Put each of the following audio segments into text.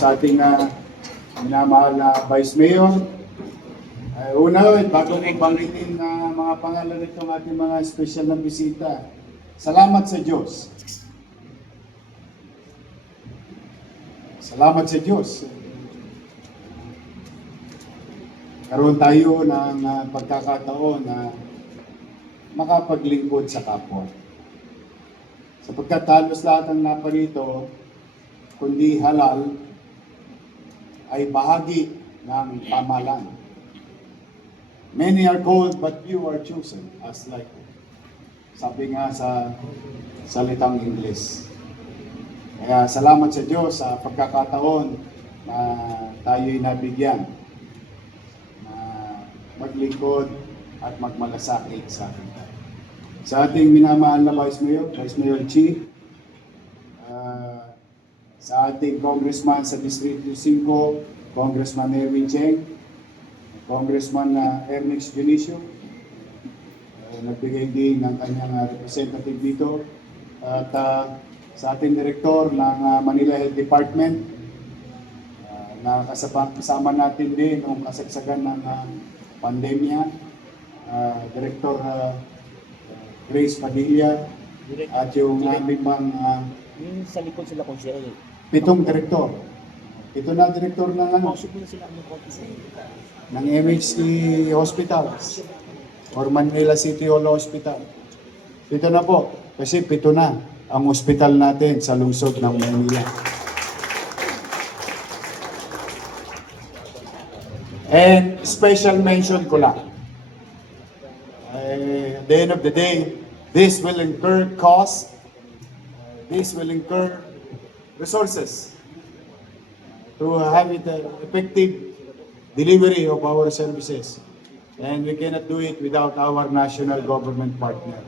sa ating minamahal na Vice Mayor. Una, bago kong banggitin na mga pangalan nitong ating mga special na bisita, salamat sa Diyos. Salamat sa Diyos. Karoon tayo ng pagkakataon na makapaglingkod sa kapwa. Sapagkat halos lahat ng naparito, kundi halal, ay bahagi ng pamahalaan. Many are called, but few are chosen, as like sabi nga sa salitang Ingles. Kaya salamat sa Diyos sa pagkakataon na tayo'y nabigyan na maglingkod at magmalasakit sa ating tayo. Sa ating minamahal na Vice Mayor Chi, sa ating Congressman sa Distrito 5, Congressman Erwin Cheng, Congressman Ernest Junicio, nagbigay din ng kanyang representative dito, at sa ating Direktor ng Manila Health Department, na kasama natin din noong kasagsagan ng pandemya, Director Grace Padilla, at yung aming Yung sa likod sila kung siya 7 direktor. 7 na direktor ng ng MHC Hospitals or Manila City Hall Hospital. 7 na po, kasi 7 na ang hospital natin sa lungsod ng Manila. And special mention ko lang. At the end of the day, this will incur cost, this will incur resources to have it effective delivery of our services. And we cannot do it without our national government partner.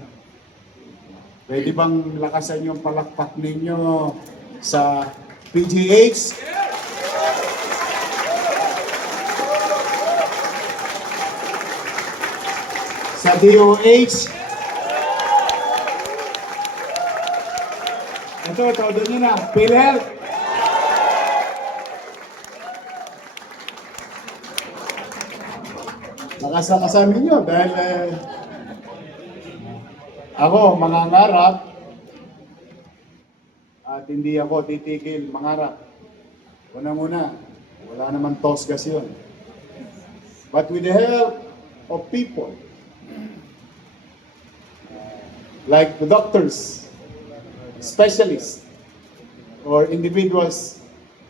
Pwede bang lakasan yung palakpak ninyo sa PGH? Sa DOH? Ito, todo nyo na. PhilHealth? Nakasama ninyo dahil ako mangangarap at hindi ako titigil mangarap. Una-muna, wala naman tosgas yun. But with the help of people, like the doctors, specialists, or individuals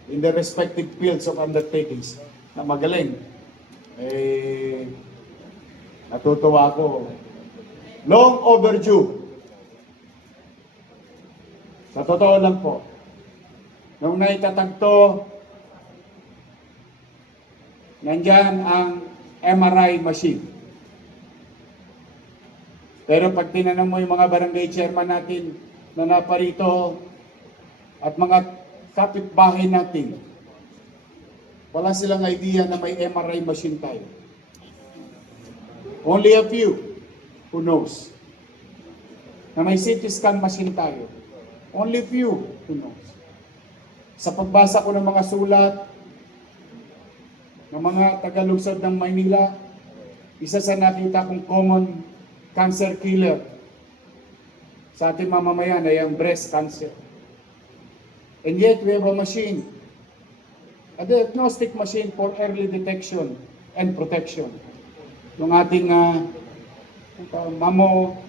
in the respective fields of undertakings na magaling, natutuwa ako. Long overdue. Sa totoo lang po, nung naitatagto, nandyan ang MRI machine. Pero pag tinanong mo yung mga barangay chairman natin na naparito at mga kapitbahay natin, wala silang idea na may MRI machine tayo. Only a few who knows na may CT scan machine tayo. Only few who knows. Sa pagbasa ko ng mga sulat ng mga tagalungsod ng Maynila, isa sa nakita kong common cancer killer sa ating mamamayan ay ang breast cancer. And yet we have a machine, a diagnostic machine for early detection and protection. Yung ating mamo,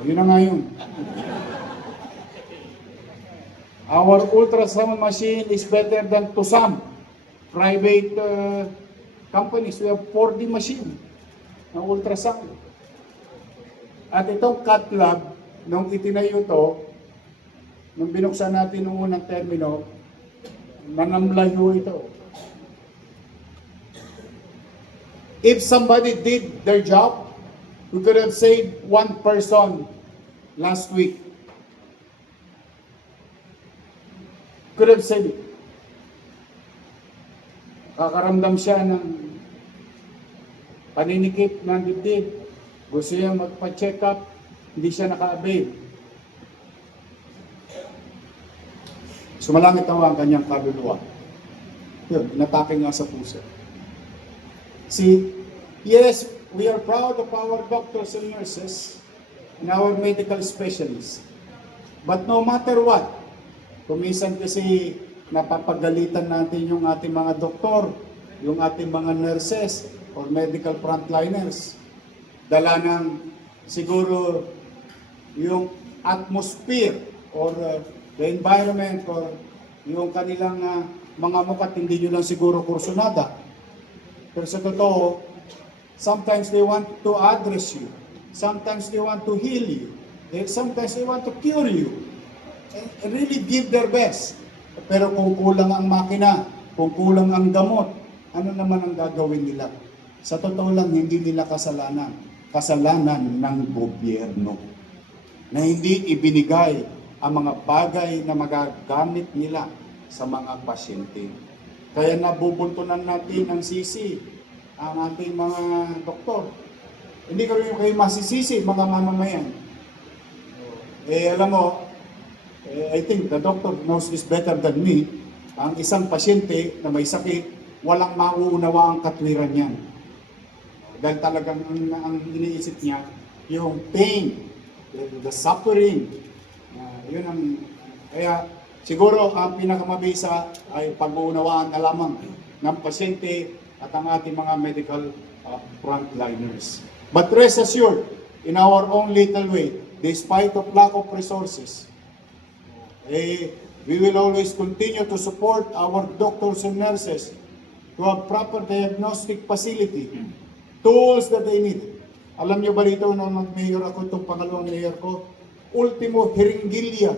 yun na nga yun. Our ultrasound machine is better than to some private companies. We have 4D machine na ultrasound. At itong cat lab, nung itinayo to, nung binuksan natin noong unang termino, nanamlayo ito. If somebody did their job, we could have saved 1 person last week. Could have saved it. Kakaramdam siya ng paninikip ng dibdib. Gusto niya magpa-check up, hindi siya naka-avail. Sumalangit daw ang kanyang kaluluwa. Yun, inatake nga sa puso. See, yes, we are proud of our doctors and nurses and our medical specialists. But no matter what, kuminsan kasi napapagalitan natin yung ating mga doktor, yung ating mga nurses or medical frontliners. Dala ng siguro yung atmosphere or the environment or yung kanilang mga mukat, hindi nyo lang siguro kursunada. Pero sa totoo, sometimes they want to address you. Sometimes they want to heal you. Sometimes they want to cure you. And really give their best. Pero kung kulang ang makina, kung kulang ang gamot, ano naman ang gagawin nila? Sa totoo lang, hindi nila kasalanan. Kasalanan ng gobyerno. Na hindi ibinigay ang mga bagay na magagamit nila sa mga pasyente. Kaya nabubuntunan natin ng sisi ang ating mga doktor. Hindi ko rin kayo masisisi, mga mamamayan. Alam mo, I think the doctor knows this better than me. Ang isang pasyente na may sakit, walang mauunawa ang katwiran niyan. Dahil talagang ang iniisip niya, yung pain, the suffering. Yun ang, kaya siguro ang pinakamabisa ay pag-uunawaan na lamang ng pasyente at ang ating mga medical frontliners. But rest assured, in our own little way, despite of lack of resources, we will always continue to support our doctors and nurses to have proper diagnostic facility, tools that they need. Alam niyo ba rito, nung mag-mayor ako, itong pangalawang mayor ko, ultimo hiringgilya.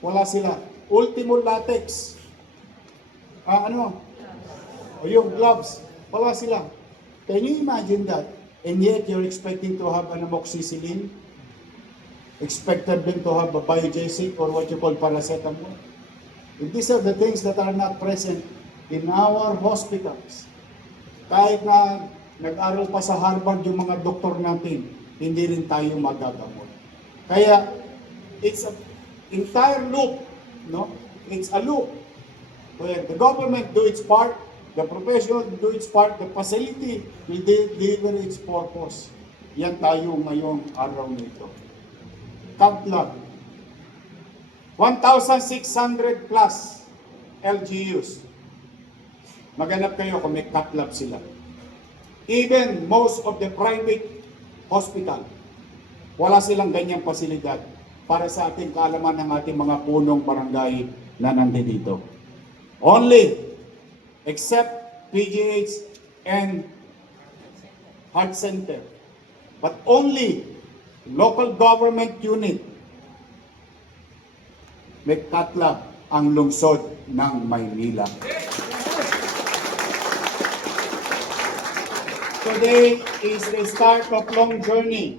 Wala sila. Ultimo latex. O yung gloves. Wala sila. Can you imagine that? And yet, you're expecting to have an amoxicillin? Expected them to have a biogesic or what you call paracetamol? And these are the things that are not present in our hospitals. Kahit na nag-aral pa sa Harvard yung mga doktor natin, hindi rin tayo magagamot. Kaya, it's an entire loop, no? It's a loop where the government do its part, the professional do its part, the facility will deliver its purpose. Yan tayo ngayong araw nito. Katlab, 1,600 plus LGUs. Maghanap kayo kung may katlab sila. Even most of the private hospital, wala silang ganyang pasilidad para sa ating kaalaman ng ating mga punong barangay na nandito. Only, except PGH and Heart Center, but only local government unit may katlab ang lungsod ng Maynila. Today is the start of long journey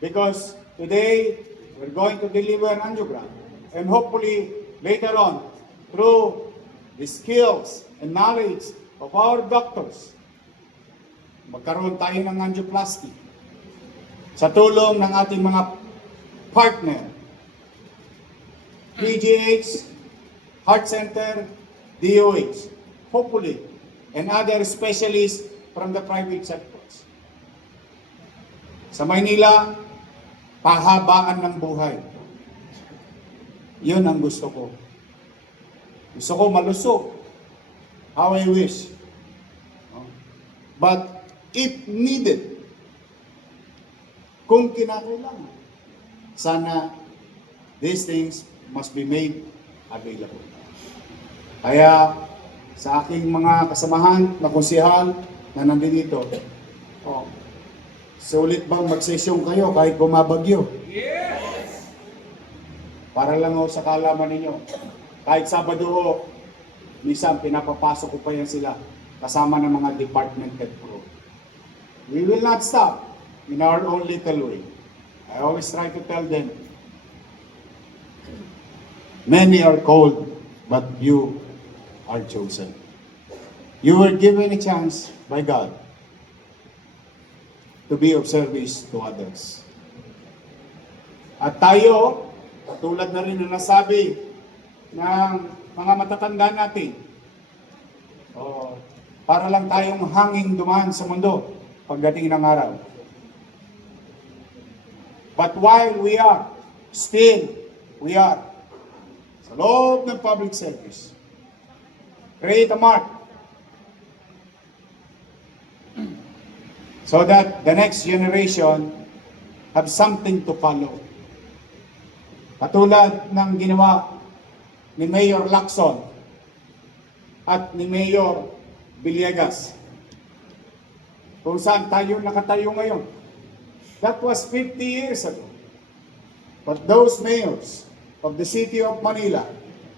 because today we're going to deliver an angiogram and hopefully later on through the skills and knowledge of our doctors magkaroon tayo ng angioplasty sa tulong ng ating mga partner PGH, Heart Center, DOH, hopefully, and other specialists from the private sectors. Sa Maynila, pahabaan ng buhay. Yun ang gusto ko. Gusto ko malusog. How I wish. But if needed, kung kinakailangan, sana these things must be made available. Kaya sa aking mga kasamahan na konsehal na nandito, sulit bang magsesyon kayo kahit bumabagyo? Yes! Para lang ho sa kaalaman ninyo, kahit Sabado ho, minsan pinapapasok ko pa yan sila kasama ng mga department head pro. We will not stop in our own little way. I always try to tell them, many are called, but you are chosen. You were given a chance by God to be of service to others. At tayo, katulad na rin na nasabi ng mga matatanda natin. Para lang tayong hanging dumaan sa mundo pagdating ng araw. But while we are sa loob ng public service, create a mark so that the next generation have something to follow. Katulad ng ginawa ni Mayor Lacson at ni Mayor Villegas, kung saan tayo nakatayo ngayon. That was 50 years ago. But those mayors of the city of Manila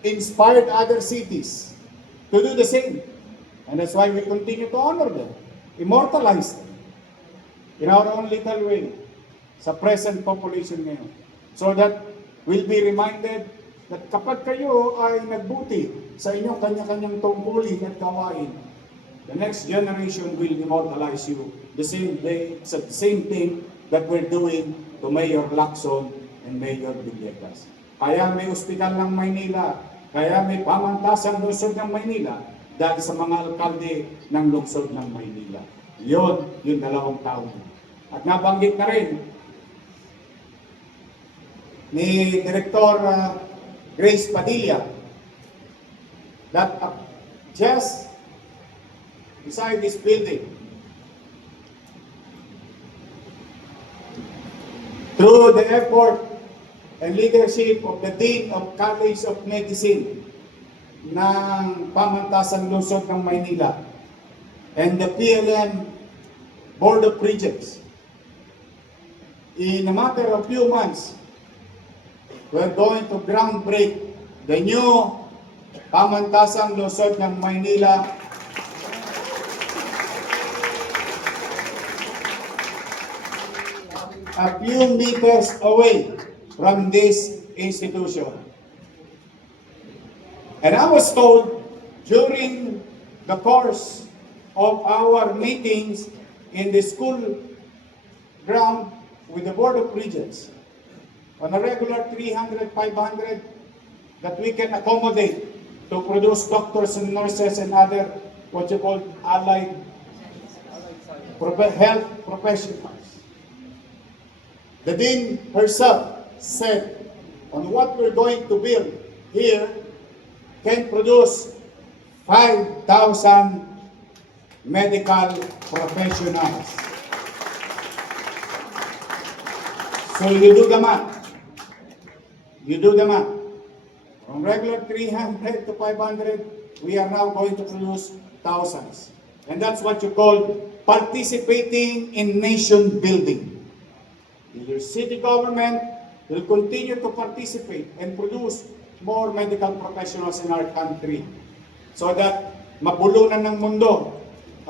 inspired other cities to do the same. And that's why we continue to honor them, immortalize them in our own little way sa present population ngayon. So that we'll be reminded that kapag kayo ay nagbuti sa inyong kanya-kanyang tungkulin at gawain, the next generation will immortalize you the same day, sa same thing that we're doing to Mayor Lacson and Mayor Villegas. Kaya may ospital ng Maynila, kaya may pamantasang lungsod ng Maynila dahil sa mga alkalde ng lungsod ng Maynila. Yun, yung dalawang tao. At nabanggit na rin ni Director Grace Padilla that just beside this building, through the effort and leadership of the Dean of College of Medicine ng Pamantasang Lungsod ng Maynila and the PLM Board of Regents, in a matter of few months, we're going to groundbreak the new Pamantasang Lungsod ng Maynila a few meters away from this institution. And I was told during the course of our meetings in the school ground with the Board of Regents, on a regular 300, 500, that we can accommodate to produce doctors and nurses and other, what you call, allied health professionals. The Dean herself said, on what we're going to build here can produce 5,000 medical professionals. So you do the math. You do the math. From regular 300 to 500, we are now going to produce thousands. And that's what you call participating in nation building. Your city government will continue to participate and produce more medical professionals in our country so that mabulunan ng mundo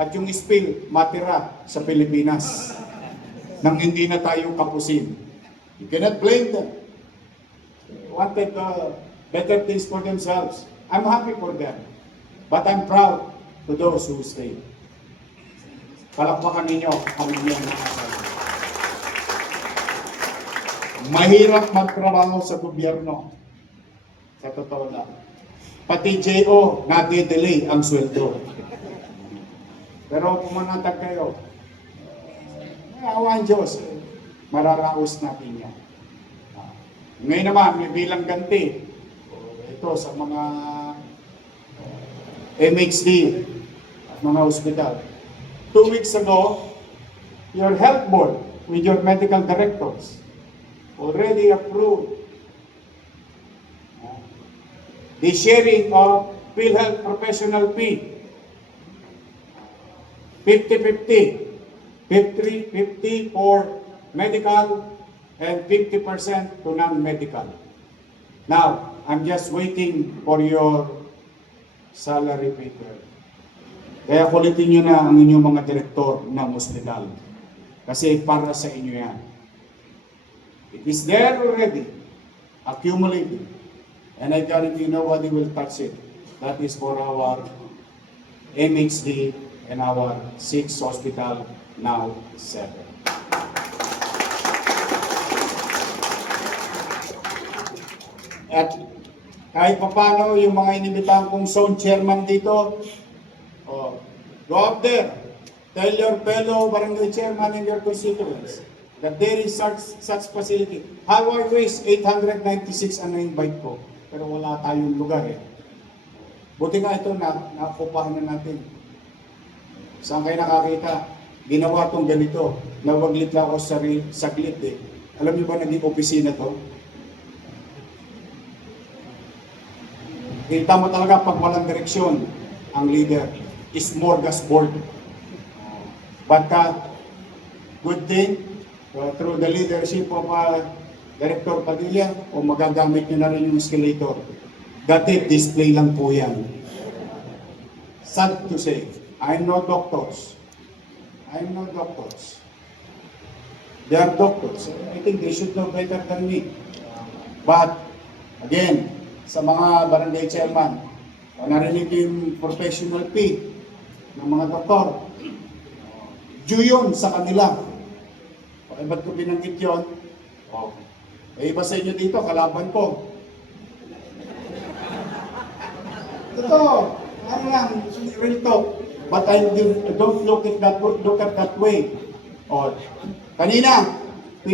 at yung spill matira sa Pilipinas nang hindi na tayo kapusin. You cannot blame them. They wanted better things for themselves. I'm happy for them. But I'm proud to those who stay. Palakpakan ninyo ang inyong mga kasama. Mahirap magtrabaho sa gobyerno. Sa totoo lang. Pati JO, nade-delay ang sweldo. Pero pumanatag kayo, awan Diyos, mararaos natin yan. Ngayon naman, may bilang ganti. Ito sa mga MHD at mga ospital. 2 weeks ago, your health board with your medical directors already approved the sharing of PhilHealth professional fee. 50-50. 50 for medical and 50% to non-medical. Now, I'm just waiting for your salary paper. Kaya kulitin nyo na ang inyong mga direktor ng ospital. Kasi para sa inyo yan. It is there already, accumulated. And I guarantee nobody will touch it. That is for our MHD and our 6 hospital, now 7. At Kahit papano yung mga inibitahan kong zone chairman dito, oh, go up there. Tell your fellow barangay chairman and your constituents that there is such facility. Highway Waste 896 ang na-invite ko. Pero wala tayong lugar eh. Buti nga ito nakupahan na natin. Saan kayo nakakita? Ginawa tong ganito. Nawaglit lang ako sa saglit eh. Alam niyo ba naging opisina to? Kita mo talaga pag walang direksyon ang leader is smorgasbord. But good thing through the leadership of Director Padilla o magagamit niyo na rin yung escalator. Dati display lang po yan. Sad to say, I'm no doctors. They are doctors. I think they should know better than me. But again, sa mga barangay chairman, narinig yung professional fee ng mga doktor. Due yun sa kanila. Okay, ba't ko binanggit yun? Oh. Eh, iba sa inyo dito, kalaban ko. Totoo, ano lang, real talk. But I don't look at that way. Oh. Kanina,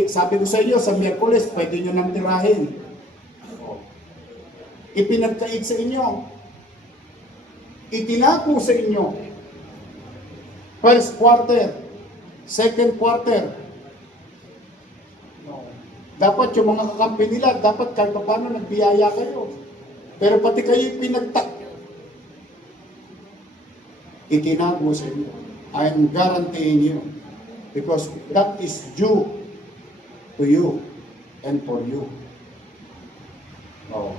sabi ko sa inyo, sa Miyerkules, pwede nyo nang tirahin. Ipinagkait sa inyo. Itinako sa inyo. First quarter, second quarter. Dapat yung mga kakampi nila, dapat kahit paano nagbiyaya kayo. Pero pati kayo itinako sa inyo. I'm guaranteeing you. Because that is due to you and for you. Oh.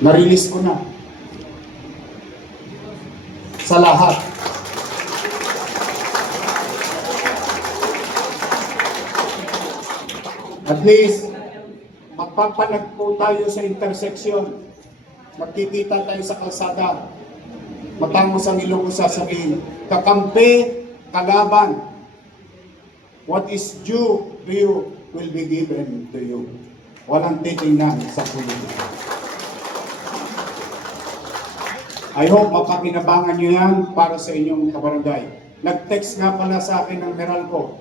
Na-release ko na. Sa lahat. At least, magpapanag po tayo sa intersection. Magkikita tayo sa kalsada. Matangos ang ilong ko sasabihin. Kakampi, kalaban. What is due to you will be given to you. Walang titingnan sa politika. I hope mapakinabangan nyo yan para sa inyong kabarangay. Nag-text nga pala sa akin ng Meralco.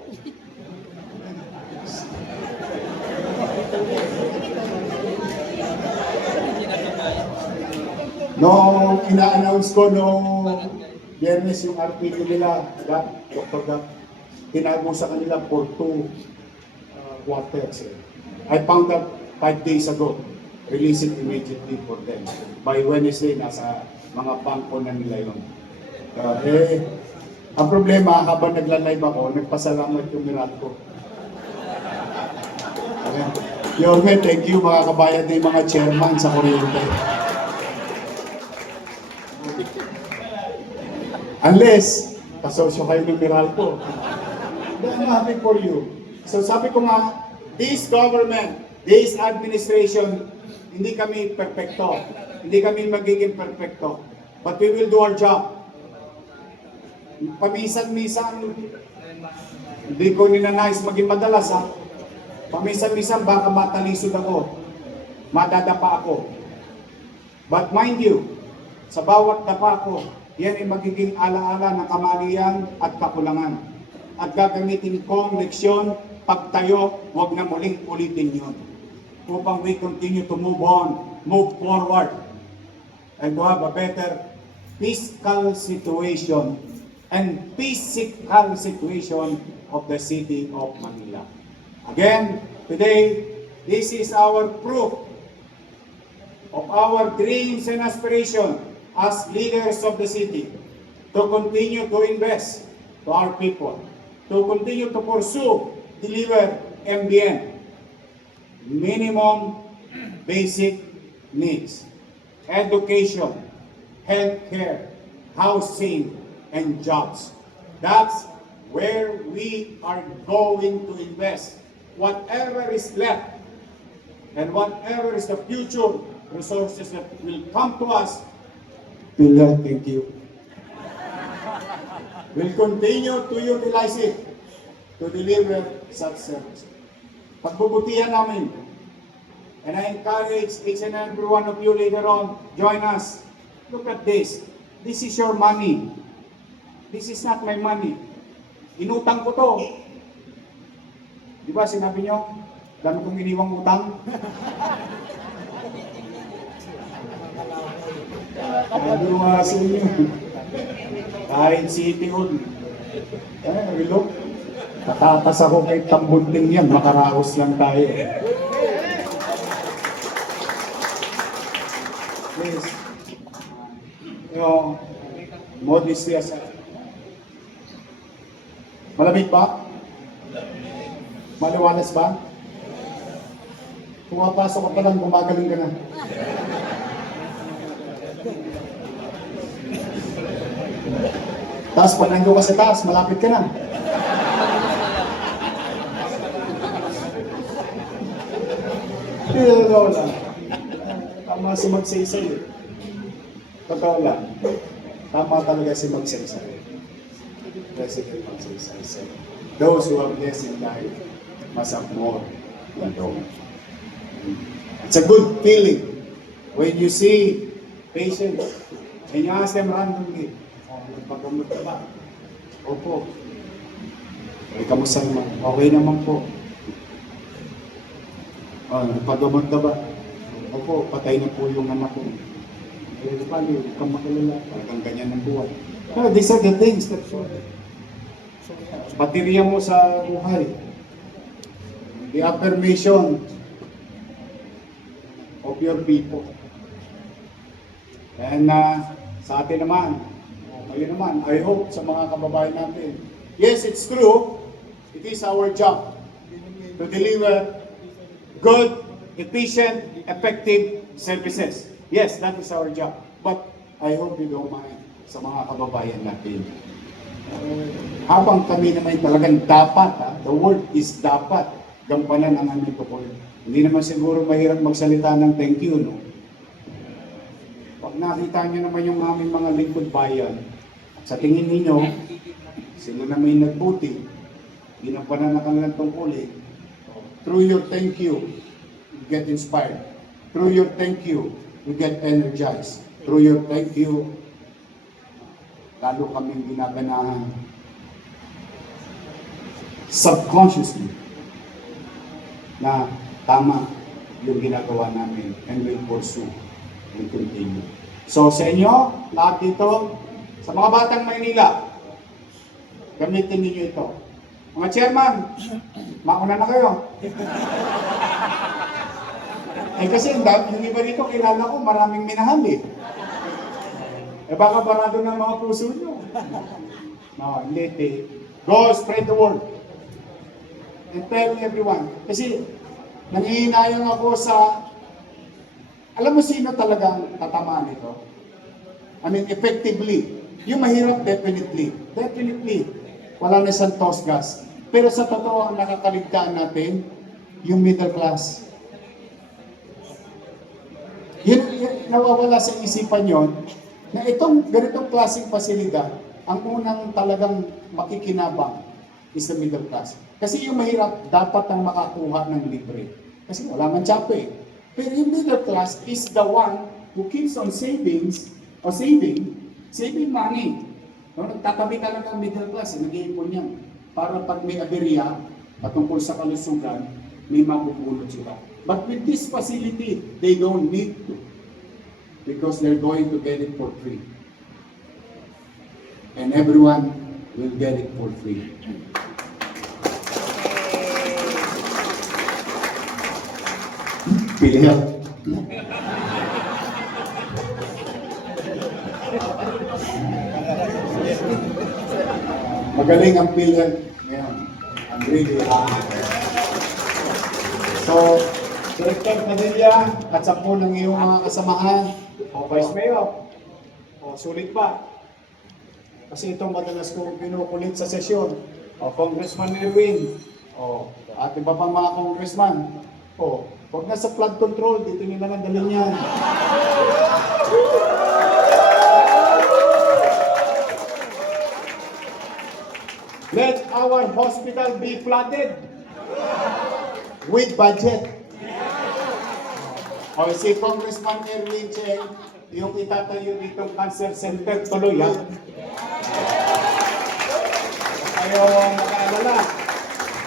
Nung ina-announce ko nung Biyernes yung RPQ nila, Dr. Gap, tinago sa kanila for 2 quarters. I found that 5 days ago. Release it immediately for them. By Wednesday, nasa mga pangko na nila yun. Ang problema, habang nagla-live ako, nagpasalamat yung Meralco. Yorme, thank you mga kabayan ng mga chairman sa kuryente. Unless, kasosyo kayo ng Meralco. I'm happy for you. So sabi ko nga, this government, this administration, hindi kami perfecto. Hindi kami magiging perfecto. But we will do our job. Pamisan-misan, hindi ko ninanais maging madalas ha. Pamisan-misan baka matalisod ako. Madadapa ako. But mind you, sa bawat dapa ko, yan ay magiging alaala ng kamalian at kakulangan. At gagamitin kong leksyon, pagtayo, huwag na muling ulitin yun. Upang we continue to move on, move forward, and to have a better fiscal situation and physical situation of the city of Manila. Again, today, this is our proof of our dreams and aspirations as leaders of the city to continue to invest to our people, to continue to pursue, deliver MBN, minimum basic needs, education, healthcare, housing, and jobs. That's where we are going to invest. Whatever is left and whatever is the future resources that will come to us, thank you. We'll continue to utilize it to deliver such service. Pagbubutihan namin And I encourage each and every one of you later on, join us. Look at this. This is your money. This is not my money. Inutang ko to. Di ba sinabi nyo, dami kong iniwang utang? Sabi ko nga sa inyo, kahit City Hall, look, natatas ako kay Tambunting yan, makaraos lang tayo. Please, modesty aside. Malamig ba? Maliwalas ba? Pumapasok ka pa lang, gumagaling ka na. Tapos pag nandiyo ka sa taas, malapit ka na. Totoo lang. Tama si Magsaysay. Totoo lang. Tama talaga si Magsaysay. President Magsaysay said, those who are blessed in life must have more than those. It's a good feeling when you see patients and you ask them randomly, nagpagamot ka ba? Opo. Ay, kamusta naman? Okay naman po. Nagpagamot ka ba? Opo, patay na po yung anak ko. Eh, pali, huwag kang makalala. Parang ganyan ang buhay. No, these are the things that baterya mo sa buhay. The affirmation of your people. And sa atin naman, ayun naman, I hope sa mga kababayan natin. Yes, it's true. It is our job to deliver good, efficient, effective services. Yes, that is our job. But I hope you don't mind sa mga kababayan natin. Habang kami naman talagang dapat, the word is dapat, gampanan ang aming tukol. Hindi naman siguro mahirap magsalita ng thank you, no? Pag nakita nyo naman yung aming mga lingkod bayan, sa tingin ninyo, sila na may nagbuti, ginampanan na kanilang tungkulin, through your thank you, you get inspired. Through your thank you, you get energized. Through your thank you, lalo kaming ginaganahan subconsciously na tama yung ginagawa namin and we'll pursue and continue. So sa inyo, lahat dito, sa mga batang Maynila, gamitin ninyo ito. Mga chairman, mauna na kayo. Kasi yung iba rito, kilala ko, maraming minahal eh. Baka barado ng mga puso nyo. No, hindi. Go spread the word. And tell everyone. Kasi, nangihinayang ako sa, alam mo sino talagang tatamaan ito? I mean, effectively. Yung mahirap, definitely. Definitely. Wala na isang toss gas. Pero sa totoo, ang nakakaligtaan natin, yung middle class. Yun, nawawala sa isipan yon na itong ganitong klaseng pasilidad, ang unang talagang makikinabang is the middle class. Kasi yung mahirap, dapat ang makakuha ng libre. Kasi wala man tsapo eh. Pero yung middle class is the one who keeps on saving money. No, nagtatabi talaga ang middle class, nag-iipon yan. Para pag may aberya, patungkol sa kalusugan, may mapupulot sila. But with this facility, they don't need to. Because they're going to get it for free. And everyone will get it for free. PhilHealth. Magaling ang PhilHealth ngayon. I'm really happy. So, Director Padilla at sa po ng iyong mga kasamahan, o Vice Mayor, o sulit pa. Kasi ito madalas kong pinukulit sa sesyon, o Congressman Erwin, o at iba pang mga congressman, o huwag na sa flood control, dito nila lang dalhin yan. Let our hospital be flooded with budget. O si Congressman Erwin Cheng, yung itatayo ditong cancer center, tuloy ha. Kayo mag-aalala.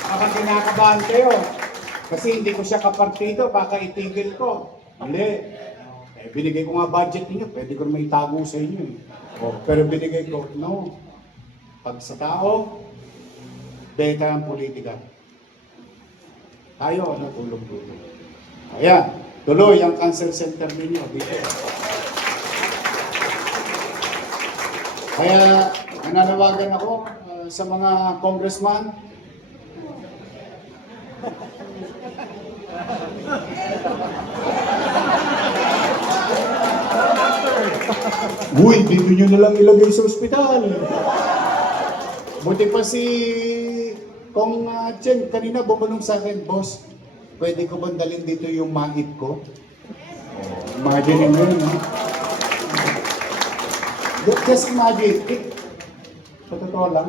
Baka kinakabahan kayo. Kasi hindi ko siya kapartido, baka itigil ko. Hindi. Eh, binigay ko nga budget niyo, pwede ko naman itago sa inyo eh. O, pero binigay ko, no. Pag sa tao, beta ang politika. Tayo, ano, tulong-tulong. Ayan, tuloy ang cancer center ninyo dito. Kaya, nananawagan ako sa mga congressman. Uy, dito nyo na lang ilagay sa ospital. Buti pa si Kong Chen, kanina bumulong sa akin, boss, pwede ko bang dalhin dito yung mait ko? Imagine mo yun, ha? Just imagine, sa totoo lang,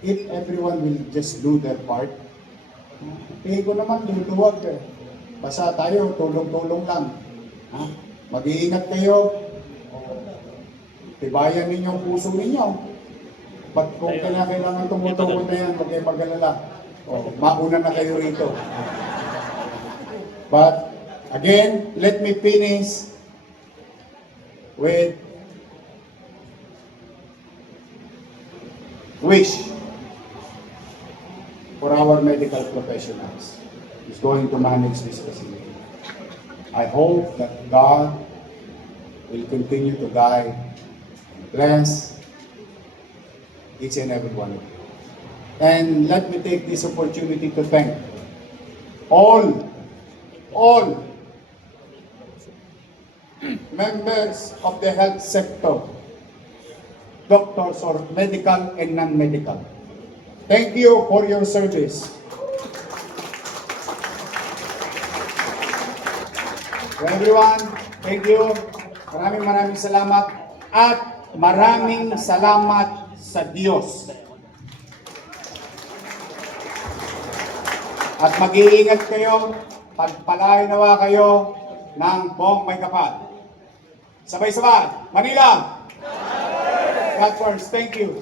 if everyone will just do their part, tingin ko naman, duduwag eh. Basta tayo, tulong-tulong lang. Ha? Mag-iingat kayo. Tibayan ninyo ang puso ninyo. Pag kung kailangan tumutungo na yan, huwag kayo mag-alala. Mauna na kayo rito. But, again, let me finish with wish for our medical professionals who's going to manage this facility. I hope that God will continue to guide and bless each and every one of you. And let me take this opportunity to thank all members of the health sector, doctors or medical and non-medical. Thank you for your service. So everyone, thank you. Maraming salamat at maraming salamat sa Diyos. At mag-iingat kayo, pagpalain nawa kayo ng buong may kapal. Sabay-sabay, Manila! God first, thank you.